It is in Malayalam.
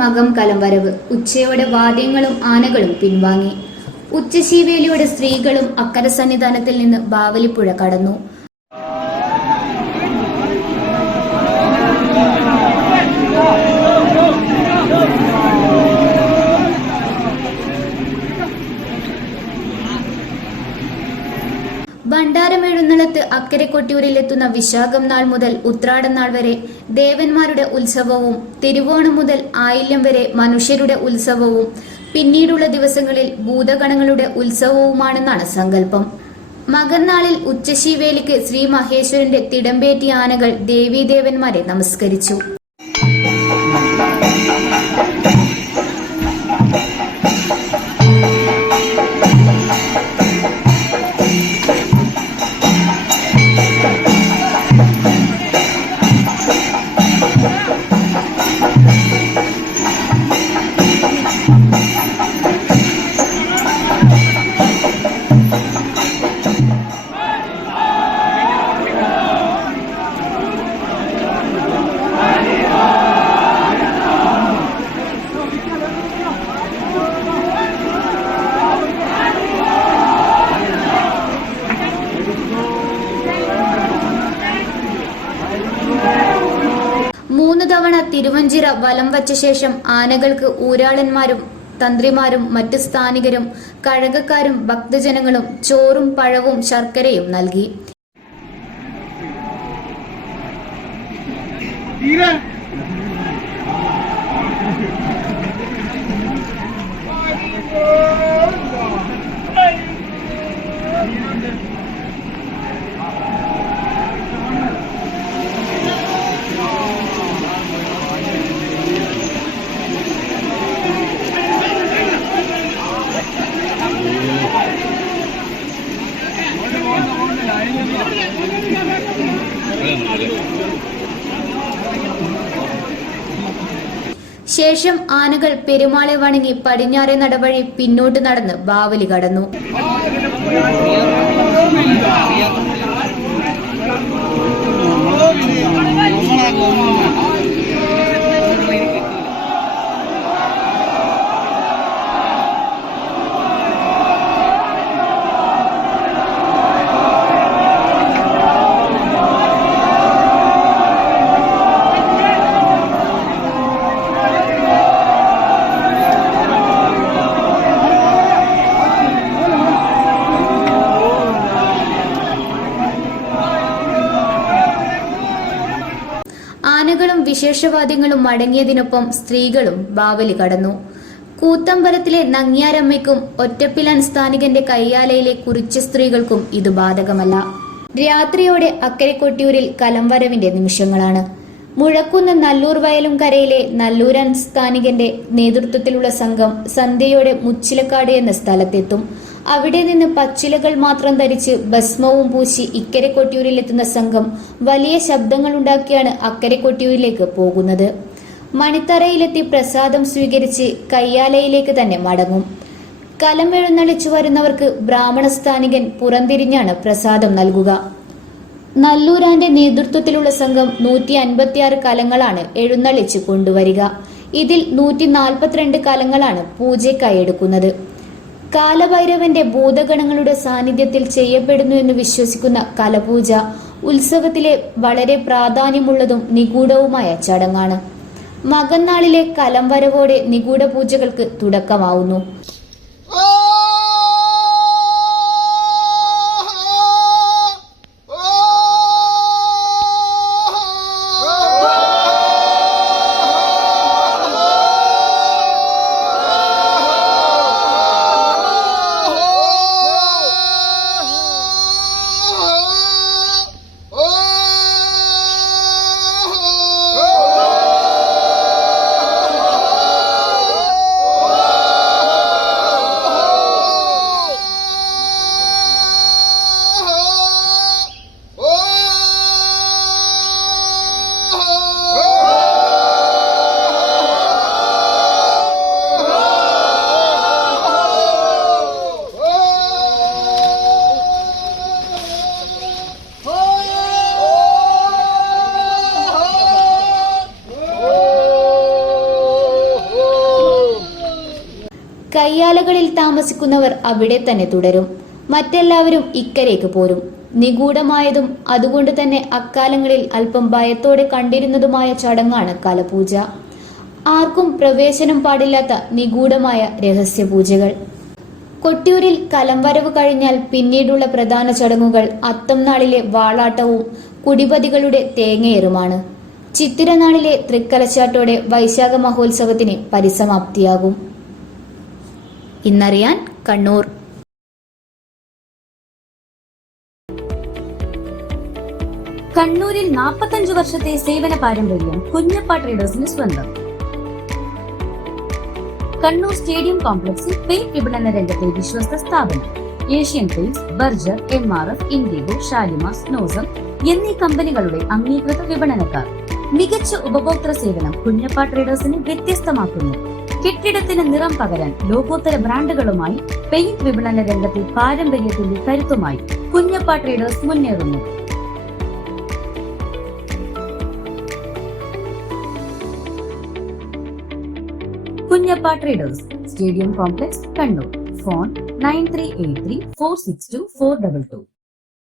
മകം കലംവരവ്. ഉച്ചയോടെ വാദ്യങ്ങളും ആനകളും പിൻവാങ്ങി. ഉച്ചശീവേലിയോടെ സ്ത്രീകളും അക്കര സന്നിധാനത്തിൽ നിന്ന് ബാവലിപ്പുഴ കടന്നു. ഭണ്ഡാരമെഴുന്നള്ളത്ത് അക്കരെ കൊട്ടിയൂരിലെത്തുന്ന വിശാഖം നാൾ മുതൽ ഉത്രാടം നാൾ വരെ ദേവന്മാരുടെ ഉത്സവവും, തിരുവോണം മുതൽ ആയില്യം വരെ മനുഷ്യരുടെ ഉത്സവവും, പിന്നീടുള്ള ദിവസങ്ങളിൽ ഭൂതഗണങ്ങളുടെ ഉത്സവവുമാണെന്നാണ് സങ്കല്പം. മകന്നാളിൽ ഉച്ചശീവേലിക്ക് ശ്രീ മഹേശ്വരന്റെ തിടമ്പേറ്റിയ ആനകൾ ദേവീദേവന്മാരെ നമസ്കരിച്ചു. തവണ തിരുവഞ്ചിറ വലം വച്ച ശേഷം ആനകൾക്ക് ഊരാളന്മാരും തന്ത്രിമാരും മറ്റ് സ്ഥാനികരും കഴകക്കാരും ഭക്തജനങ്ങളും ചോറും പഴവും ശർക്കരയും നൽകി. ശേഷം ആനകൾ പെരുമാളെ വണങ്ങി പടിഞ്ഞാറേ നടവഴി പിന്നോട്ട് നടന്ന് ബാവലി കടന്നു. ആനകളും വിശേഷവാദ്യങ്ങളും മടങ്ങിയതിനൊപ്പം സ്ത്രീകളും ബാവലി കടന്നു. കൂത്തമ്പലത്തിലെ നങ്ങ്യാരമ്മയ്ക്കും ഒറ്റപ്പിലാൻ സ്ഥാനികന്റെ കയ്യാലയിലെ കുറിച്ച സ്ത്രീകൾക്കും ഇത് ബാധകമല്ല. രാത്രിയോടെ അക്കരെ കൊട്ടിയൂരിൽ കലംവരവിന്റെ നിമിഷങ്ങളാണ്. മുഴക്കുന്ന് നല്ലൂർ വയലും കരയിലെ നല്ലൂരാൻ സ്ഥാനികന്റെ നേതൃത്വത്തിലുള്ള സംഘം സന്ധ്യയോടെ മുച്ചിലക്കാട് എന്ന സ്ഥലത്തെത്തും. അവിടെ നിന്ന് പച്ചിലകൾ മാത്രം ധരിച്ച് ഭസ്മവും പൂശി ഇക്കരെ കൊട്ടിയൂരിലെത്തുന്ന സംഘം വലിയ ശബ്ദങ്ങളുണ്ടാക്കിയാണ് അക്കരെ കൊട്ടിയൂരിലേക്ക് പോകുന്നത്. മണിത്തറയിലെത്തി പ്രസാദം സ്വീകരിച്ച് കയ്യാലയിലേക്ക് തന്നെ മടങ്ങും. കലം എഴുന്നള്ളിച്ചു വരുന്നവർക്ക് ബ്രാഹ്മണ സ്ഥാനികൻ പുറംതിരിഞ്ഞാണ് പ്രസാദം നൽകുക. നല്ലൂരാന്റെ നേതൃത്വത്തിലുള്ള സംഘം 156 കലങ്ങളാണ് എഴുന്നള്ളിച്ച് കൊണ്ടുവരിക. ഇതിൽ 142 കലങ്ങളാണ് പൂജയ്ക്കായി എടുക്കുന്നത്. കാലഭൈരവന്റെ ഭൂതഗണങ്ങളുടെ സാന്നിധ്യത്തിൽ ചെയ്യപ്പെടുന്നു എന്ന് വിശ്വസിക്കുന്ന കലപൂജ ഉത്സവത്തിലെ വളരെ പ്രാധാന്യമുള്ളതും നിഗൂഢവുമായ ചടങ്ങാണ്. മകന്നാളിലെ കലംവരവോടെ നിഗൂഢ പൂജകൾക്ക് തുടക്കമാവുന്നു. കയ്യാലകളിൽ താമസിക്കുന്നവർ അവിടെ തന്നെ തുടരും. മറ്റെല്ലാവരും ഇക്കരയ്ക്ക് പോരും. നിഗൂഢമായതും അതുകൊണ്ട് തന്നെ അക്കാലങ്ങളിൽ അല്പം ഭയത്തോടെ കണ്ടിരുന്നതുമായ ചടങ്ങാണ് കലപൂജ. ആർക്കും പ്രവേശനം പാടില്ലാത്ത നിഗൂഢമായ രഹസ്യപൂജകൾ. കൊട്ടിയൂരിൽ കലംവരവ് കഴിഞ്ഞാൽ പിന്നീടുള്ള പ്രധാന ചടങ്ങുകൾ അത്തം നാളിലെ വാളാട്ടവും കുടിപതികളുടെ തേങ്ങയേറുമാണ്. ചിത്തിരനാളിലെ തൃക്കലശാട്ടോടെ വൈശാഖ മഹോത്സവത്തിന് പരിസമാപ്തിയാകും. ഇന്നറിയാൻ കണ്ണൂർ. കണ്ണൂരിൽ 45 വർഷത്തെ സേവന പാരമ്പര്യം കുഞ്ഞപ്പ ട്രേഡേഴ്സിന് സ്വന്തം. കണ്ണൂർ സ്റ്റേഡിയം കോംപ്ലക്സിൽ പെയിന്റ് വിപണന രംഗത്തെ വിശ്വസ്ത സ്ഥാപനം. Asian Paints, Berger, MRF, Indigo, Shalimar, Snowcem എന്നീ കമ്പനികളുടെ അംഗീകൃത വിപണനക്കാർ. മികച്ച ഉപഭോക്തൃ സേവനം കുഞ്ഞപ്പ ട്രേഡേഴ്സിനെ വ്യത്യസ്തമാക്കുന്നു. കെട്ടിടത്തിന് നിറം പകരാൻ ലോകോത്തര ബ്രാൻഡുകളുമായി പെയിന്റ് വിപണന രംഗത്തെ പാരമ്പര്യത്തിന്റെ കരുത്തുമായി കുഞ്ഞപ്പ ട്രേഡേഴ്സ് മുന്നേറുന്നു. Kunjappa traders, stadium complex, Kannur. Phone 9383 462 422.